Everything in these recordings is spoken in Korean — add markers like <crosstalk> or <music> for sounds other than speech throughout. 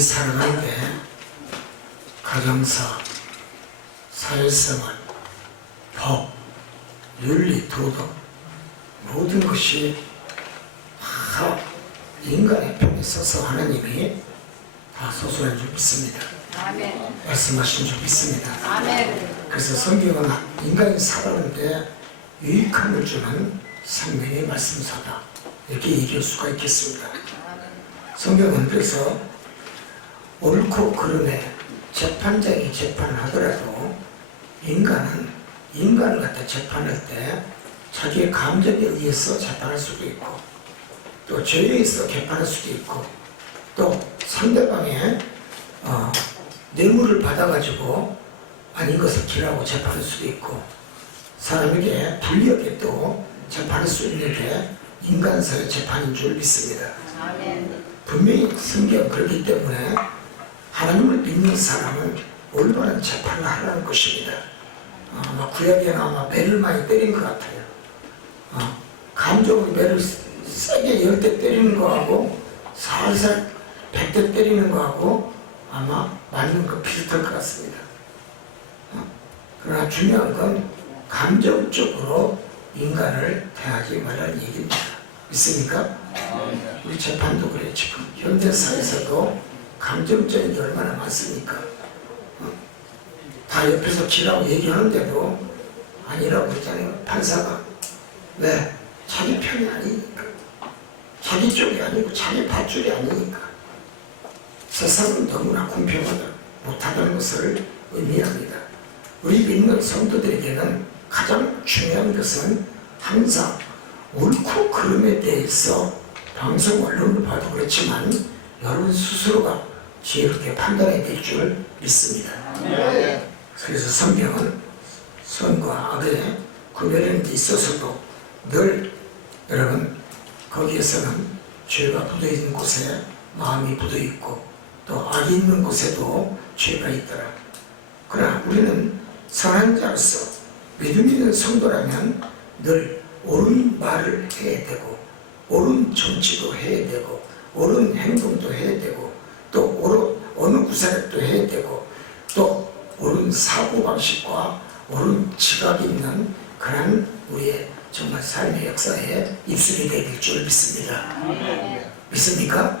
살아가는데 가정사, 사회생활, 법, 윤리, 도덕 모든 것이 다 인간의 편에 서서 하나님이 다 소설한 줄 믿습니다. 아멘. 말씀하신 줄 믿습니다. 아멘. 그래서 성경은 인간이 살아가는데 유익함을 주는 생명의 말씀사다. 이렇게 얘기할 수가 있겠습니다. 성경은 그래서 옳고 그름에 재판장이 재판을 하더라도 인간은 인간을 갖다 재판할 때 자기의 감정에 의해서 재판할 수도 있고 또 죄에 의해서 재판할 수도 있고 또 상대방의 어, 뇌물을 받아가지고 아닌 것을 기라고 재판할 수도 있고 사람에게 불리하게 또 재판할 수 있는 게 인간사의 재판인 줄 믿습니다. 분명히 성경 그렇기 때문에 하나님을 믿는 사람은 올바른 재판을 하라는 것입니다. 어, 아마 구약에는 아마 매를 많이 때린 것 같아요. 어, 감정으로 매를 세게 열 대 때리는 거하고 살살 백 대 때리는 거하고 아마 맞는 거 비슷할 것 같습니다. 어, 그러나 중요한 건 감정적으로 인간을 대하지 말라는 얘기입니다. 믿습니까? 우리 재판도 그래 지금 현대사에서도 감정적인 게 얼마나 많습니까? 어? 다 옆에서 지라고 얘기하는데도 아니라고 그러잖아요 판사가 왜? 자기 편이 아니니까 자기 쪽이 아니고 자기 밧줄이 아니니까 세상은 너무나 공평하다 못하다는 것을 의미합니다 우리 믿는 성도들에게는 가장 중요한 것은 항상 옳고 그름에 대해서 방송 언론을 봐도 그렇지만 여러분 스스로가 지혜롭게 판단해야 될 줄 믿습니다. 그래서 성경은 선과 악의 구별하는 데 있어서도 늘 여러분 거기에서는 죄가 묻어 있는 곳에 마음이 묻어 있고 또 악이 있는 곳에도 죄가 있더라. 그러나 우리는 선한 자로서 믿음 있는 성도라면 늘 옳은 말을 해야 되고 옳은 정치도 해야 되고 옳은 행동도 해야 되고 또 옳은 어느 구사력도 해야 되고 또 옳은 사고방식과 옳은 지각이 있는 그런 우리의 정말 삶의 역사에 입술이 되길 줄 믿습니다. 믿습니까?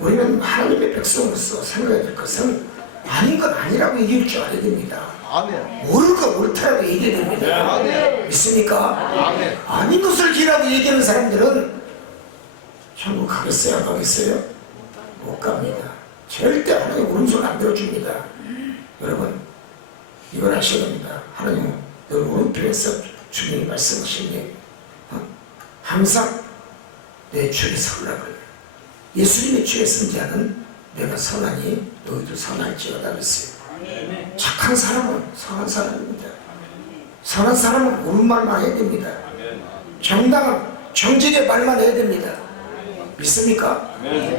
우리는 하나님의 백성으로서 생각해야 될 것은 아닌 건 아니라고 얘기할 줄 알아야 됩니다. 옳은 건 옳다라고 얘기해야 됩니다. 믿습니까? 아멘. 아닌 것을 기라고 얘기하는 사람들은 천국 가겠어요? 안 가겠어요? 못 갑니다. 절대 하나님 오른손 안 들어줍니다. 여러분, 이걸 아셔야 됩니다. 하나님은 늘 오른편에서 주님이 말씀하시니 어? 항상 내 주에 서라고요. 예수님의 주에 쓴 자는 내가 선하니 너희도 선할지어다 그랬어요. 착한 사람은 선한 사람입니다. 선한 사람은 옳은 말만 해야 됩니다. 정당한 정직의 말만 해야 됩니다. 믿습니까?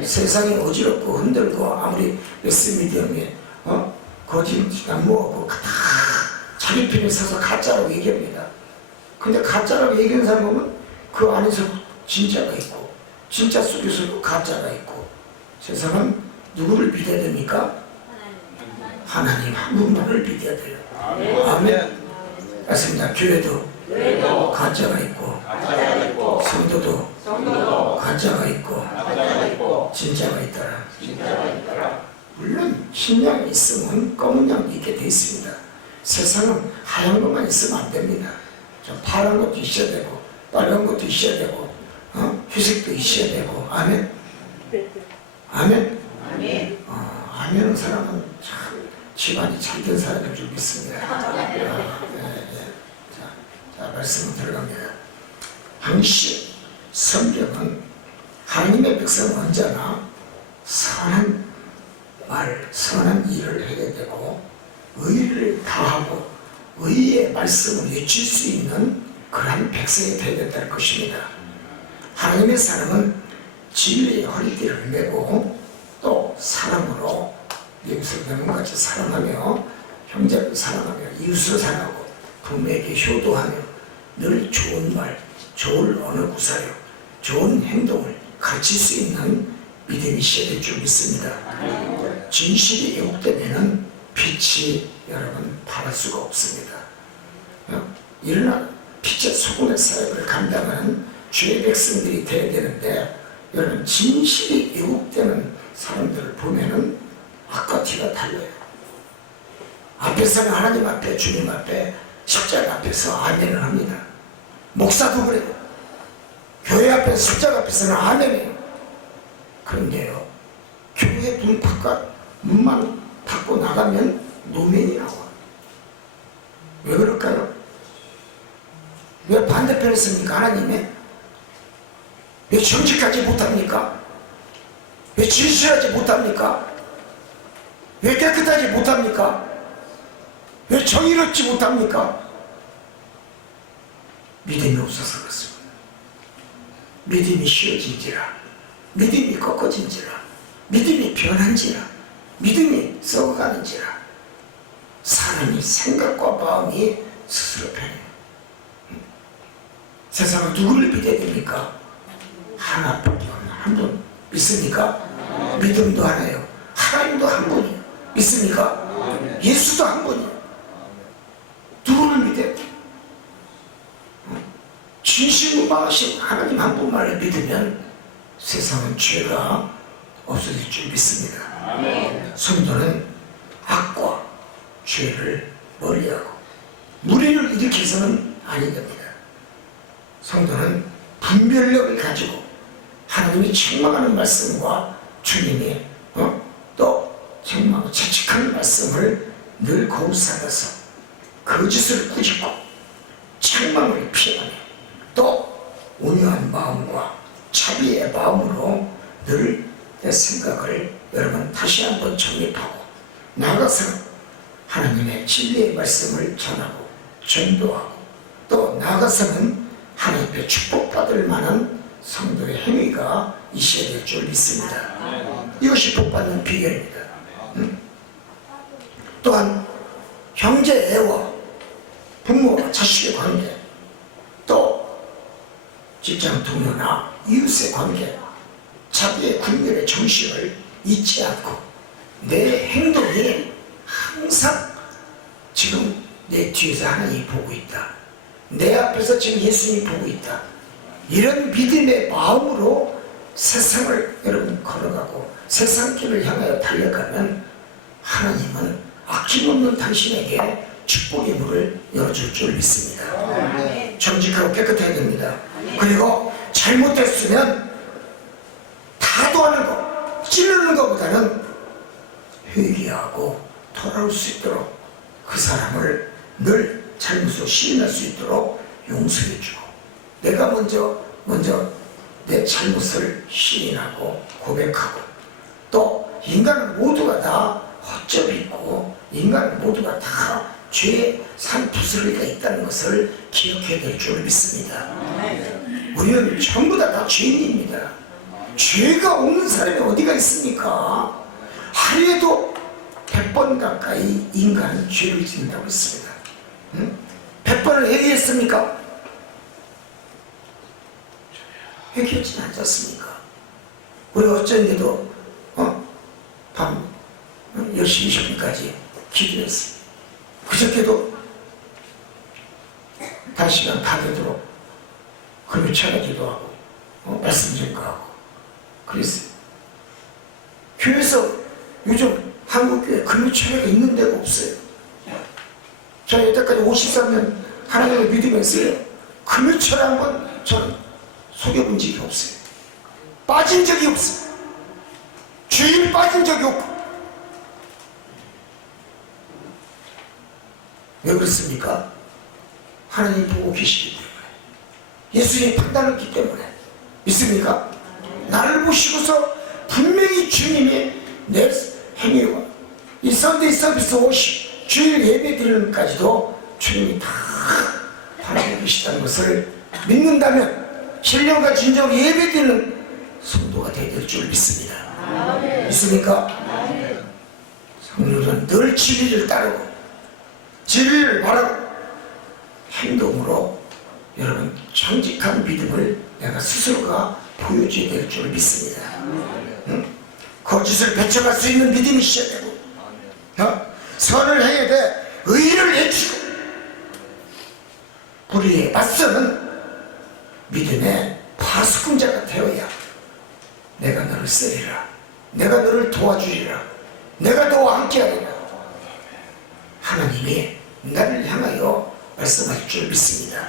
세상이 어지럽고 흔들고 아무리 매스미디엄에 어? 거짓 양모하고 다 자기 편에 서서 가짜라고 얘기합니다. 근데 가짜라고 얘기하는 사람 보면 그 안에서 진짜가 있고 진짜 속에서도 가짜가 있고 세상은 누구를 믿어야 됩니까? 하나님 한 분만을 믿어야 돼요. 아멘. 맞습니다. 교회도 가짜가 있고 성도도 가짜가 있고 진짜가 있더라. 물론 신약이 있으면 검은 양도 있게 돼 있습니다. 세상은 하얀 것만 있으면 안 됩니다. 좀 파란 것도 있어야 되고 빨간 것도 있어야 되고 어? 회색도 있어야 되고 아멘. 아멘. 어, 아멘은 사람은 참 집안이 잘된 사람인 줄 믿습니다. 아, 예, 예. 자, 자, 말씀을 들어갑니다. 항시 성경은 하나님의 백성은 언제나 선한 말, 선한 일을 해야 되고 의를 다하고 의의 말씀을 외칠 수 있는 그러한 백성이 되어야 된다는 것입니다. 하나님의 사람은 진리의 허리띠를 메고 또 사랑으로 여기서 명같이 사랑하며 형제를 사랑하며 이웃을 사랑하고 부모에게 효도하며 늘 좋은 말, 좋은 언어 구사력, 좋은 행동을 가르칠 수 있는 믿음이 될줄 믿습니다. 진실이 왜곡되면 빛이 여러분 발할 수가 없습니다. 어? 일어나 빛의 소금의 사역을 감당하는 주의 백성들이 되어야 되는데 여러분 진실이 왜곡되는 사람들을 보면은 아까 티가 달라요. 앞에서는 하나님 앞에 주님 앞에 십자가 앞에서 아멘을 합니다. 목사도 그래요. 교회 앞에 십자가 앞에서는 아멘이에요. 그런데요, 교회 문 바깥 문만 닫고 나가면 노면이 나와. 왜 그럴까요? 왜 반대편에 씁니까? 하나님의? 왜 정직하지 못합니까? 왜 진실하지 못합니까? 왜 깨끗하지 못합니까? 왜 정의롭지 못합니까? 믿음이 없어서 그렇습니다. 믿음이 쉬어진지라, 믿음이 꺾어진지라, 믿음이 변한지라, 믿음이 썩어가는지라, 사람이 생각과 마음이 스스로 변해요. 음. 세상은 누구를 믿어야 됩니까? 하나밖에 없는 한 분. 믿습니까? 믿음도 하나예요. 하나님도 한 분이에요. 믿습니까? 예수도 한 분이에요. 누구를 믿어요? 진실무방하신 하나님 한 분만을 믿으면 세상은 죄가 없어질 줄 믿습니다. 성도는 악과 죄를 멀리하고 무리를 일으켜서는 아니 됩니다. 성도는 분별력을 가지고 하나님이 책망하는 말씀과 주님이 어? 또 책망, 채찍하는 말씀을 늘 거울 삼아서 거짓을 꾸짖고 책망을 피하며 또 온유한 마음과 자비의 마음으로 늘 내 생각을 여러분 다시 한번 정립하고 나아가서 하나님의 진리의 말씀을 전하고 전도하고 또 나아가서는 하나님의 축복받을 만한 성도의 행위가 있어야 될 줄 믿습니다. 이것이 복받는 비결입니다. 음? 또한 형제 애와 부모와 자식의 관계 또 직장 동료나 이웃의 관계 자기의 군별의 정신을 잊지 않고 내 행동이 항상 지금 내 뒤에서 하나님이 보고 있다. 내 앞에서 지금 예수님이 보고 있다. 이런 믿음의 마음으로 세상을 여러분 걸어가고 세상 길을 향하여 달려가면 하나님은 아낌없는 당신에게 축복의 문을 열어줄 줄 믿습니다. 정직하고 깨끗해야 됩니다. 그리고 잘못했으면 타도하는 것, 찌르는 것보다는 회개하고 돌아올 수 있도록 그 사람을 늘 잘못을 시인할 수 있도록 용서해주고 내가 먼저 먼저 내 잘못을 시인하고 고백하고 또 인간은 모두가 다 허점이 있고 인간 모두가 다 죄의 산 부스러기가 있다는 것을 기억해야 될 줄 믿습니다. 우리는 전부 다, 다 죄인입니다. 죄가 없는 사람이 어디가 있습니까? 하루에도 100번 가까이 인간은 죄를 짓는다고 했습니다. 응? 100번을 회개했습니까? 회개하지 않지 않습니까? 우리 어쩐데도 어? 밤 어? 10시 20분까지 기도했어요. 그저께도 다시 시간 다 되도록 금요 차가 기도하고 어? 말씀 전가하고 그랬어요. 교회에서 요즘 한국교회 금요 차례가 있는 데가 없어요. 저는 여태까지 53년 하나님을 믿으면서요. 금요 차례 한번 저는 속여본 적이 없어요. 빠진 적이 없어요. 주인 빠진 적이 없고. 왜 그렇습니까? 하나님 보고 계시기 때문에. 예수님 판단했기 때문에. 믿습니까? 나를 보시고서 분명히 주님이 내 행위와 이 썬데이 서비스 오십 주일 예배 드리는까지도 주님이 다 바라보고 계시다는 것을 믿는다면 신령과 진정 예배 드리는 성도가 되어야 될 줄 믿습니다. 믿습니까? 성도는 늘 진리를 따르고 진리를 바라고 행동으로 여러분 정직한 믿음을 내가 스스로가 보여줘야 될 줄 믿습니다. 응? 거짓을 배척할 수 있는 믿음이 있어야 되고 어? 선을 해야 돼 의를 해주고 불의에 맞서는 믿음의 파수꾼자가 되어야 내가 너를 쓰리라 내가 너를 도와주리라 내가 너와 함께하리라 하나님이 나를 말씀할 줄 믿습니다.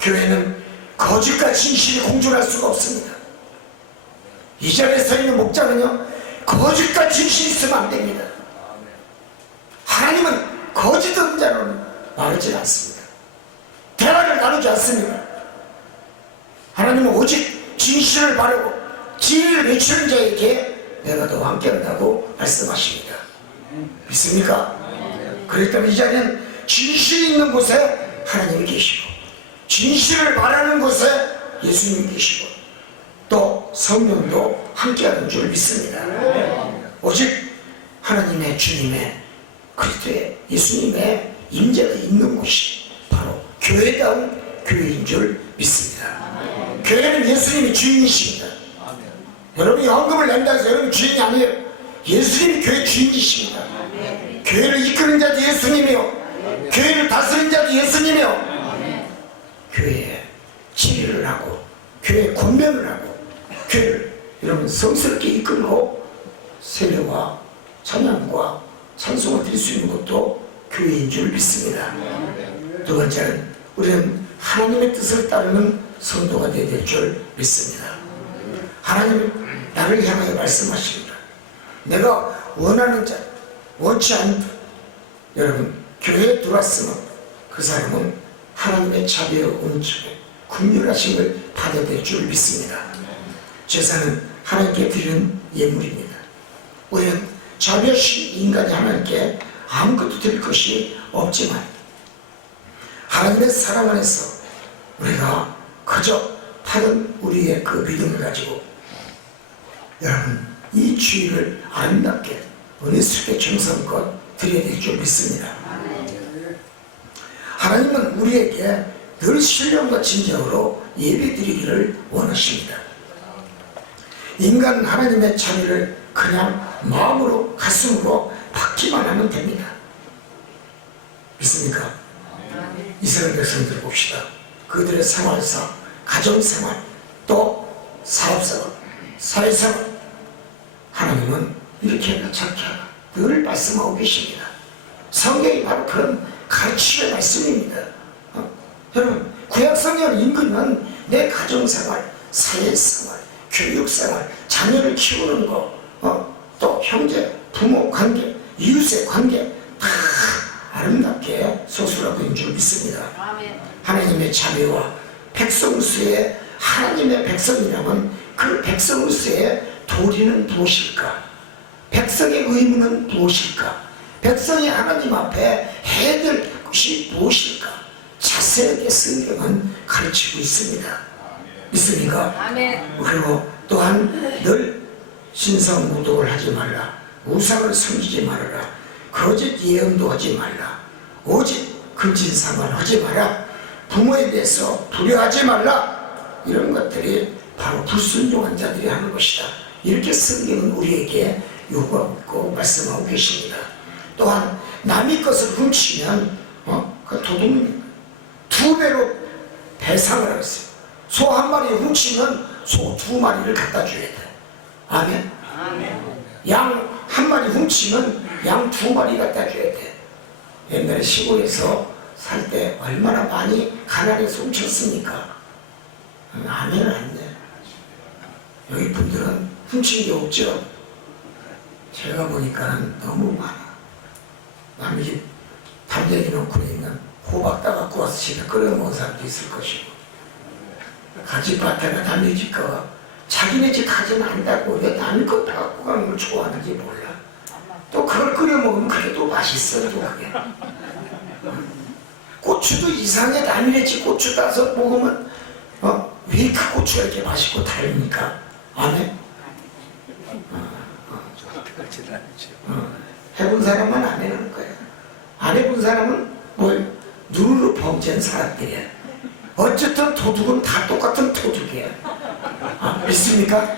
교회는 거짓과 진실이 공존할 수가 없습니다. 이 자리에 서 있는 목자는요 거짓과 진실이 있으면 안 됩니다. 하나님은 거짓 없는 자로는 나누지 않습니다. 대화를 나누지 않습니다. 하나님은 오직 진실을 바르고 진리를 외치는 자에게 내가 너와 함께 한다고 말씀하십니다. 믿습니까? 그렇기 때문에 이 자리는 진실이 있는 곳에 하나님이 계시고 진실을 말하는 곳에 예수님이 계시고 또 성령도 함께하는 줄 믿습니다. 오직 하나님의 주님의 그리스도의 예수님의 임재가 있는 곳이 바로 교회다운 교회인 줄 믿습니다. 교회는 예수님이 주인이십니다. 여러분이 헌금을 낸다 해서 여러분 주인이 아니에요. 예수님이 교회 주인이십니다. 교회를 이끄는 자도 예수님이요 교회를 다스리는 자도 예수님이요. 교회에 치리를 하고 교회에 권면을 하고 교회를 여러분 성스럽게 이끌고 세례와 찬양과 찬송을 드릴 수 있는 것도 교회인 줄 믿습니다. 두 번째는 우리는 하나님의 뜻을 따르는 성도가 되어야 될 줄 믿습니다. 하나님은 나를 향하여 말씀하십니다. 내가 원하는 자 원치 않는 자 여러분 교회에 들어왔으면 그 사람은 하나님의 자비와 은총에 긍휼하심을 받아야 될 줄 믿습니다. 제사는 하나님께 드리는 예물입니다. 우리는 자비하신 인간이 하나님께 아무것도 드릴 것이 없지만 하나님의 사랑 안에서 우리가 그저 다른 우리의 그 믿음을 가지고 여러분 이 주의를 아름답게 은혜스럽게 정성껏 드려야 될 줄 믿습니다 하나님은 우리에게 늘 신령과 진정으로 예배 드리기를 원하십니다 인간 하나님의 자비를 그냥 마음으로 가슴으로 받기만 하면 됩니다 믿습니까? 이스라엘 백성들 봅시다. 그들의 생활상, 가정생활, 또 사업생활, 사회생활 하나님은 이렇게 하라 늘 말씀하고 계십니다. 성경이 바로 그런 가르침의 말씀입니다. 어? 여러분 구약성경 인근은 내 가정생활, 사회생활, 교육생활, 자녀를 키우는 거, 어? 또 형제, 부모 관계, 이웃의 관계 다 아름답게 소술하고 있는 줄 믿습니다. 아멘. 하나님의 자비와 백성수의 하나님의 백성이라면 그 백성수의 도리는 무엇일까? 백성의 의무는 무엇일까? 백성이 하나님 앞에 해야 될 것이 무엇일까? 자세하게 성경은 가르치고 있습니다. 믿습니까? 아멘. 그리고 또한 늘 신성무독을 하지 말라 우상을 섬기지 말아라 거짓 예언도 하지 말라 오직 금진상을 하지 마라 부모에 대해서 불효하지 말라 이런 것들이 바로 불순종한 자들이 하는 것이다 이렇게 성경은 우리에게 요구하고 말씀하고 계십니다 또한 남의 것을 훔치면 어? 그 도둑입니다 두 배로 배상을 하고 있어요 소 한 마리 훔치면 소 두 마리를 갖다 줘야 돼. 아멘. 양 한 마리 훔치면 양 두 마리 갖다 줘야 돼. 옛날에 시골에서 살 때 얼마나 많이 가난해서 훔쳤습니까? 안 돼. 여기 분들은 훔친 게 없죠? 제가 보니까 너무 많아. 남의 집 담배기 놓고 있는 호박 따갖고 와서 집에 끓여 먹은 사람도 있을 것이고 같이 밭에가 남의 집 거, 자기네 집 가지는 안다고 왜 남의 거 갖고 가는 걸 좋아하는지 몰라. 또 그걸 끓여 먹으면 그게 또 맛있어, 또 그게. 고추도 이상해. 남의 집 고추 따서 먹으면, 어? 왜 그 고추가 이렇게 맛있고 다릅니까? 아멘? 어, 해본 사람만 안 해는 거야. 안 해본 사람은 뭘 눈으로 범죄한 사람들이야. 어쨌든 도둑은 다 똑같은 도둑이야. 아, 믿습니까?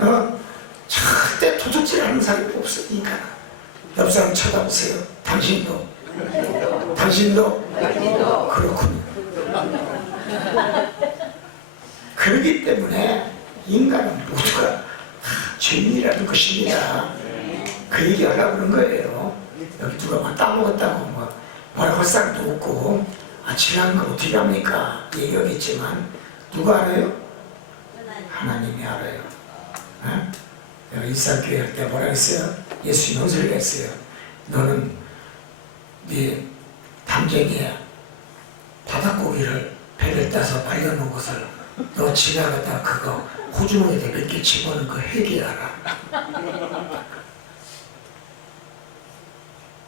어? 절대 도둑질 하는 사람이 없으니까 옆 사람 쳐다보세요. 당신도 당신도 그렇군요. 그렇기 때문에 인간은 모두가 다 죄인이라는 것입니다. 그 얘기 하려고 그런 거예요. 여기 누가 막 따먹었다고 뭐 사람도 없고 아 지나는 걸 어떻게 합니까? 얘기하겠지만 누가 알아요? 하나님이 알아요. 어? 내가 일산교회 할 때 뭐라 했어요? 예수님 어디를 했어요? 너는 네 담쟁이야. 바닷고기를 배를 따서 말려놓은 것을 너 지나가다 그거 호주머니에 몇개 집어넣은 거 회개하라. <laughs>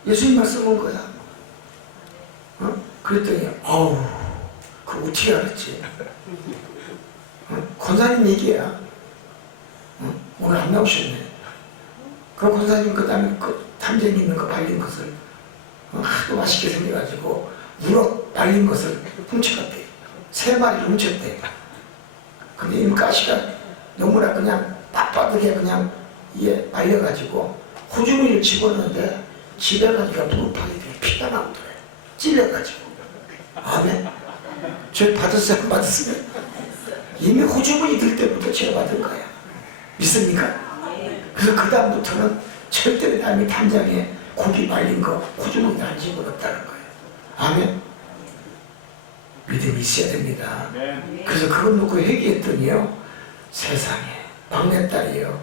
예수님 말씀 온 거야. 어? 그랬더니 어우 그 어떻게 알았지? 어? 권사님 얘기야. 어? 오늘 안 나오셨네. 그 권사님 그 다음에 그 탐정이 있는 거 발린 것을 어, 하도 맛있게 생겨가지고 우럭 발린 것을 훔쳐갔대. 세 마리를 훔쳤대. 근데 이 가시가 너무나 그냥 빳빳하게 그냥 이에 말려가지고 호주머니를 집었는데 집에 가니까 무릎팍이 피가 나오더래. 찔려가지고. 아멘. 죄 받았어요? 안 받았어요? 이미 호주머니 들 때부터 죄 받은 거야. 믿습니까? 그래서 그 다음부터는 절대로 남이 담장에 고기 말린 거 호주머니에 안 집어넣었다는 거예요. 아멘. 믿음이 있어야 됩니다. 그래서 그걸 놓고 회개했더니요. 세상에 막내딸이요.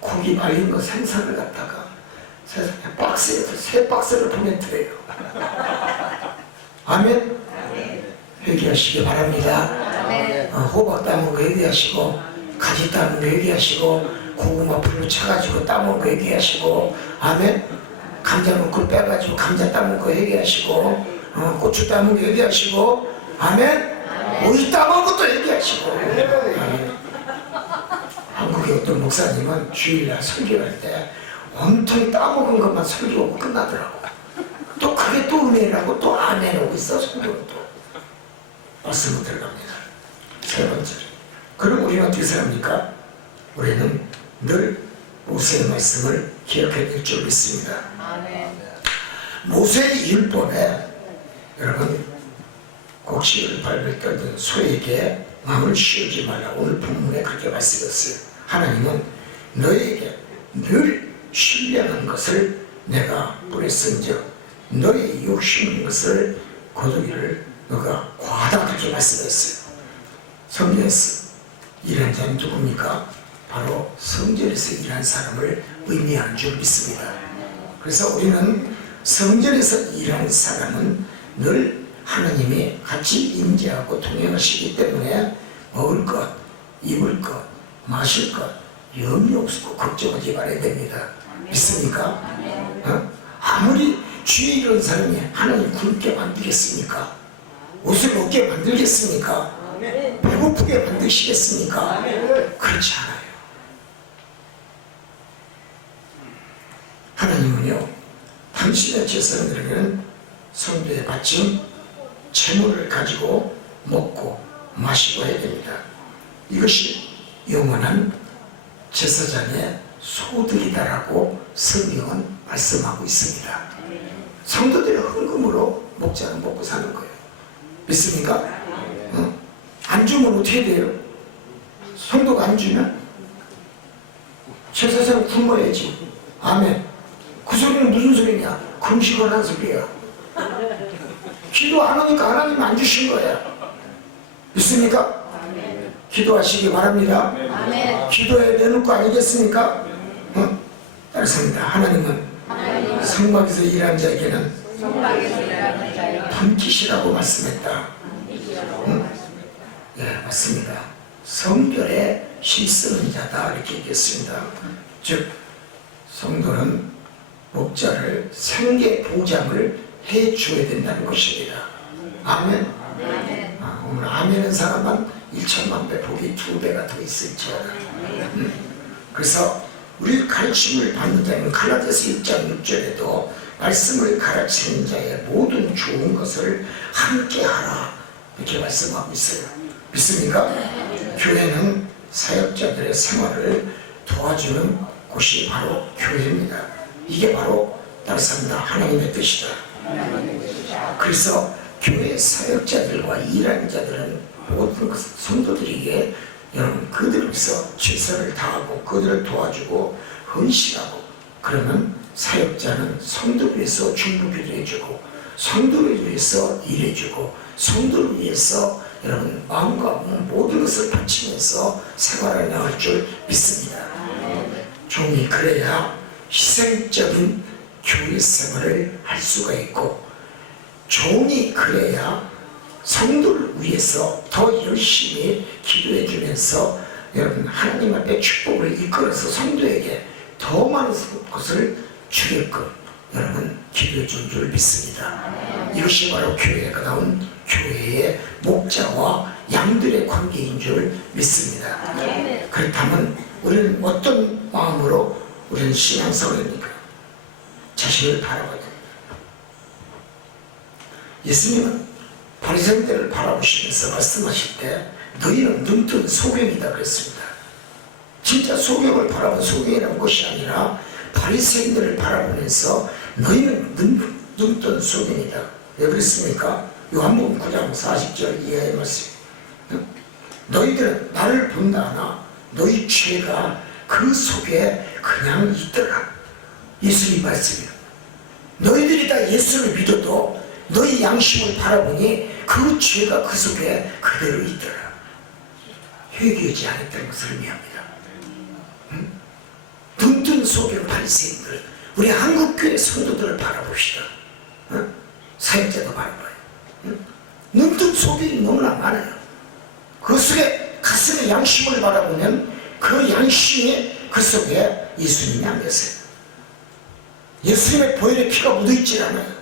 고기 말린 거 생선을 갖다가 세상에 박스에서 세 박스를 보냈더래요. 아멘. 회개하시기 바랍니다. 어, 호박 따먹은 거 얘기하시고 가지 따먹은 거 얘기하시고 고구마 풀로 차가지고 따먹은 거 얘기하시고 아멘 감자 먹고 빼가지고 감자 따먹은 거 얘기하시고 어, 고추 따먹은 거 얘기하시고 아멘 오이 따먹은 것도 얘기하시고 아멘. 한국의 어떤 목사님은 주일날 설교할 때 온통 따먹은 것만 설교하고 끝나더라고 또 그게 또 은혜라고 또 안 해놓고 있어 설교는 또 말씀으로 들어갑니다. 세 번째. 그럼 우리는 어떻게 살합니까? 우리는 늘 모세의 말씀을 기억해야 될 줄 믿습니다. 아멘. 모세의 율법에 여러분 곡식을 때 소에게 마음을 씌우지 말라. 오늘 본문에 그렇게 말씀했어요. 하나님은 너에게 늘 신령한 것을 내가 보냈은즉 너의 욕심인 것을 거두기를 너가 과하다 그렇게 말씀했어요. 성경에서 일한 자는 누굽니까? 바로 성전에서 일한 사람을 의미하는 줄 믿습니다. 그래서 우리는 성전에서 일하는 사람은 늘 하나님이 같이 임재하고 동행하시기 때문에 먹을 것, 입을 것, 마실 것 염려 없고 걱정하지 말아야 됩니다. 믿습니까? 어? 아무리 주의 이런 사람이 하나님 굶게 만들겠습니까? 옷을 먹게 만들겠습니까? 배고프게 만드시겠습니까? 그렇지 않아요. 하나님은요, 당신의 제사장들에게는 성도에 바친 재물을 가지고 먹고 마시고 해야 됩니다. 이것이 영원한 제사장의 소득이다라고 성경은 말씀하고 있습니다. 성도들의 헌금으로 목자는 먹고 사는 거예요. 믿습니까? 어? 안 주면 어떻게 돼요? 성도가 안 주면 제사장 굶어야지. 아멘. 그 소리는 무슨 소리냐? 금식을 한 소리야. 기도 안 하니까 하나님 안 주신 거야. 믿습니까? 기도하시기 바랍니다. 아멘. 기도에 내놓을 거 아니겠습니까? 어? 따르습니다. 하나님은 성막에서 일한 자에게는 번깃이라고 말씀했다. 응? 예, 맞습니다. 성결에 힘쓰는 자다 이렇게 얘기했습니다. 즉 성도는 목자를 생계 보장을 해 줘야 된다는 것입니다. 아멘. 아, 오늘 아멘은 사람만 1천만 배 복이 두 배가 더 있을지어다. 음. 그래서 우리 가르침을 받는 자는 갈라디아서 6장 6절에도 말씀을 가르치는 자의 모든 좋은 것을 함께 하라 이렇게 말씀하고 있어요. 믿습니까? 교회는 사역자들의 생활을 도와주는 곳이 바로 교회입니다. 이게 바로 따르습니다 하나님의 뜻이다. 그래서 교회 사역자들과 일하는 자들은 모든 그 성도들에게 여러분 그들에서 최선을 다하고 그들을 도와주고 헌신하고 그러면 사역자는 성도를 위해서 중보기도 해주고 성도를 위해서 일해주고 성도를 위해서 여러분 마음과 몸 모든 것을 바치면서 생활을 나갈 줄 믿습니다. 종이 그래야 희생적인 교회 생활을 할 수가 있고 종이 그래야 성도를 위해서 더 열심히 기도해 주면서 여러분 하나님 앞에 축복을 이끌어서 성도에게 더 많은 것을 주게끔 여러분 기도해 준 줄 믿습니다. 이것이 바로 교회가 나온 교회의 목자와 양들의 관계인 줄 믿습니다. 그렇다면 우리는 어떤 마음으로 우리는 신앙생활입니까? 자신을 바라봐야 됩니다. 예수님은 바리새인들을 바라보시면서 말씀하실 때 너희는 눈뜬 소경이다 그랬습니다. 진짜 소경을 바라본 소경이라는 것이 아니라 바리새인들을 바라보면서 너희는 눈, 눈뜬 소경이다. 왜 그랬습니까? 요한복음 9장 40절 이하의 말씀. 너희들은 나를 본다 하나 너희 죄가 그 속에 그냥 있더라. 예수님 말씀이요. 너희들이 다 예수를 믿어도 너희 양심을 바라보니 그 죄가 그 속에 그대로 있더라. 회개하지 않았다는 것을 의미합니다. 응? 눈뜬 속에 바리새인들, 우리 한국교회 성도들을 바라봅시다. 응? 사역자도 바라봐요. 응? 눈뜬 속이 너무나 많아요. 그 속에 가슴의 양심을 바라보면 그 양심이 그 속에 예수님이 안 계세요. 예수님의 보혈의 피가 묻어있질 않아요.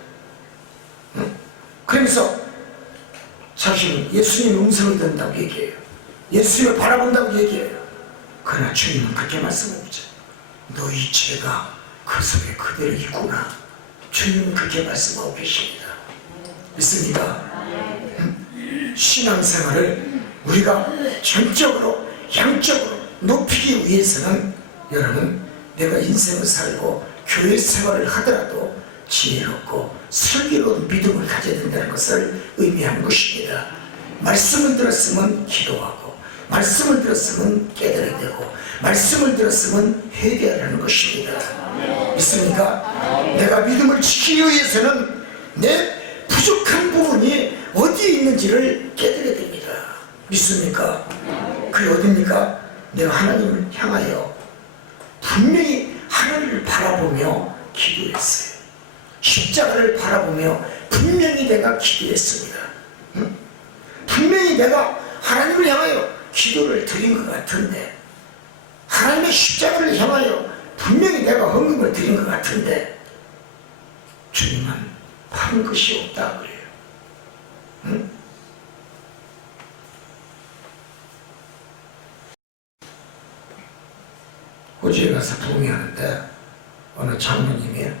응? 그러면서 자신은 예수님의 음성을 듣는다고 얘기해요. 예수님을 바라본다고 얘기해요. 그러나 주님은 그렇게 말씀하죠. 너희 죄가 그 속에 그대로 있구나. 주님은 그렇게 말씀하고 계십니다. 믿습니까? 응? 신앙생활을 우리가 전적으로 양적으로 높이기 위해서는 여러분 내가 인생을 살고 교회 생활을 하더라도 지혜롭고 슬기로운 믿음을 가져야 된다는 것을 의미하는 것입니다. 말씀을 들었으면 기도하고 말씀을 들었으면 깨달아야 되고 말씀을 들었으면 회개하라는 것입니다. 믿습니까? 내가 믿음을 지키기 위해서는 내 부족한 부분이 어디에 있는지를 깨달아야 됩니다. 믿습니까? 그게 어딥니까? 내가 하나님을 향하여 분명히 하늘을 바라보며 기도했어요. 십자가를 바라보며 분명히 내가 기도했습니다. 응? 분명히 내가 하나님을 향하여 기도를 드린 것 같은데 하나님의 십자가를 향하여 분명히 내가 헌금을 드린 것 같은데 주님은 한 것이 없다 그래요. 응? 호주에 가서 부흥하는데 어느 장로님이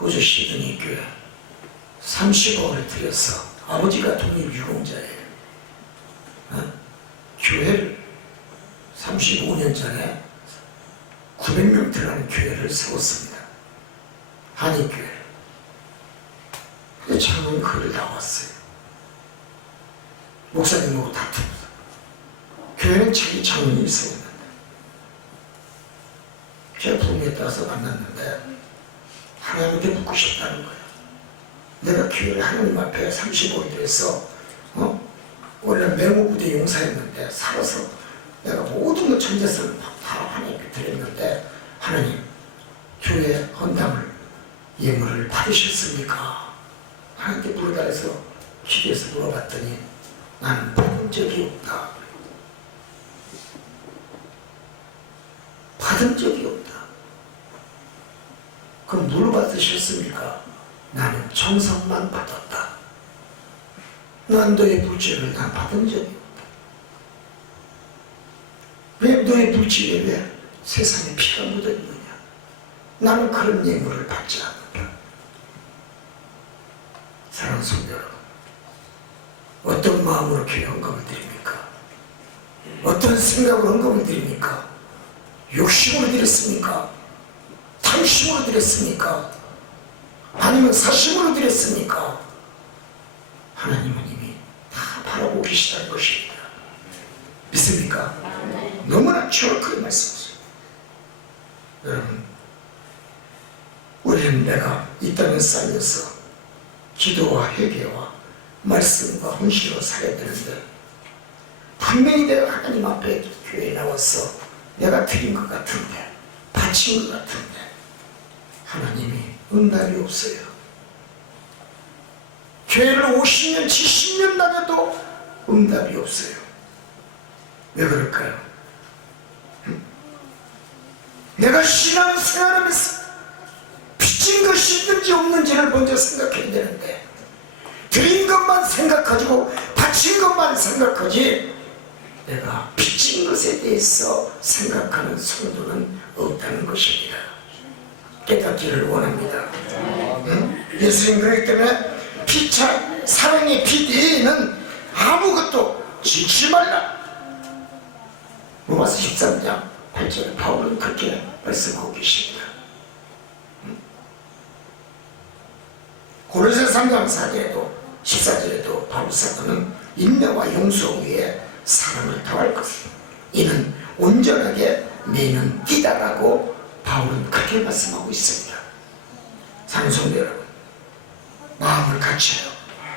호주 시드니 교회 30억을 들여서 아버지가 독립유공자예요. 어? 교회를 35년 전에 900명 들어가는 교회를 세웠습니다. 한인교회를. 근데 장로님 그걸 나왔어요. 목사님하고 다투면서. 교회는 자기 장로님이 세웠는데. 제가 부흥에 따라서 만났는데 하나님께 묻고 싶다는 거예요. 내가 교회를 하나님 앞에 35일 돼서 어? 원래 맹호부대 용사였는데 살아서 내가 모든 것 전재산을 다 하나님께 드렸는데 하나님 교회 헌담을 예물을 받으셨습니까? 하나님께 물어달래서 기도해서 물어봤더니 나는 받은 적이 없다. 받은 적이. 그럼 뭘 받으셨습니까? 나는 정성만 받았다. 난 너의 불지를 다 받은 적이 없다. 왜 너의 불지에 왜 세상에 피가 묻어 있느냐? 나는 그런 예물을 받지 않는다. 사랑하는 성도 여러분, 어떤 마음으로 교회 헌금을 드립니까? 어떤 생각으로 헌금을 드립니까? 욕심으로 드렸습니까? 탐심으로 드렸습니까? 아니면 사심으로 드렸습니까? 하나님은 이미 다 바라보고 계시다는 것입니다. 믿습니까? 너무나 정확하게 말씀하세요. 여러분, 우리는 내가 이 땅에 살면서 기도와 회개와 말씀과 헌신으로 살아야 되는데 분명히 내가 하나님 앞에 교회에 나와서 내가 드린 것 같은데 바친 것 같은데 하나님이 응답이 없어요. 교회를 50년, 70년 다녀도 응답이 없어요. 왜 그럴까요? 응? 내가 신앙생활하면서 빚진 것이 있는지 없는지를 먼저 생각해야 되는데 드린 것만 생각하고 바친 것만 생각하지 내가 빚진 것에 대해서 생각하는 성도는 없다는 것입니다. 깨닫기를 원합니다. 응? 예수님 그렇기 때문에 피차 사랑의 피 뒤에는 아무것도 지지 말라. 로마서 13장 8절에 바울은 그렇게 말씀하고 계십니다. 고린서 3장 4절에도 14절에도 바울 사도는 인내와 용서 위에 사랑을 더할 것을 이는 온전하게 내는 띠다라고 바울은 그렇게 말씀하고 있습니다. 상성대 여러분 마음을 같이요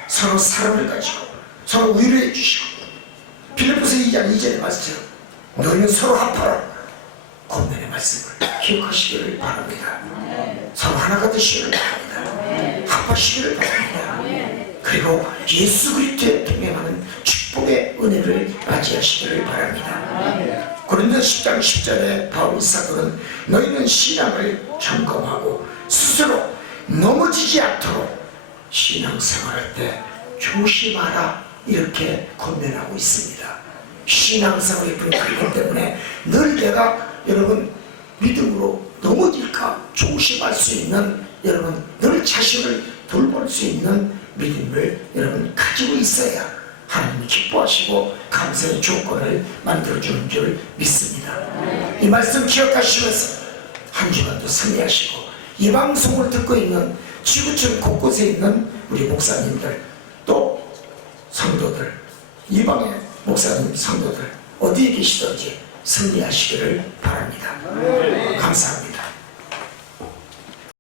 서로 사랑을 가지고 서로 위로해 주시고 빌립보서 2장 2절의 말씀처럼 너희는 서로 합하라 권면의 말씀을 기억하시기를 바랍니다. 서로 하나가 되시기를 바랍니다. 합하시기를 바랍니다. 그리고 예수 그리스도의 동행하는 축복의 은혜를 맞이하시기를 바랍니다. 고린도 10장 10절에 바울 사도는 너희는 신앙을 점검하고 스스로 넘어지지 않도록 신앙생활할 때 조심하라 이렇게 권면하고 있습니다. 신앙생활이 불가능하기 때문에 늘 내가 여러분 믿음으로 넘어질까 조심할 수 있는 여러분 늘 자신을 돌볼 수 있는 믿음을 여러분 가지고 있어야 하나님이 기뻐하시고 감사의 조건을 만들어주는 줄 믿습니다. 이 말씀 기억하시면서 한 주간도 승리하시고 이 방송을 듣고 있는 지구촌 곳곳에 있는 우리 목사님들 또 성도들 이방의 목사님 성도들 어디에 계시든지 승리하시기를 바랍니다. 감사합니다.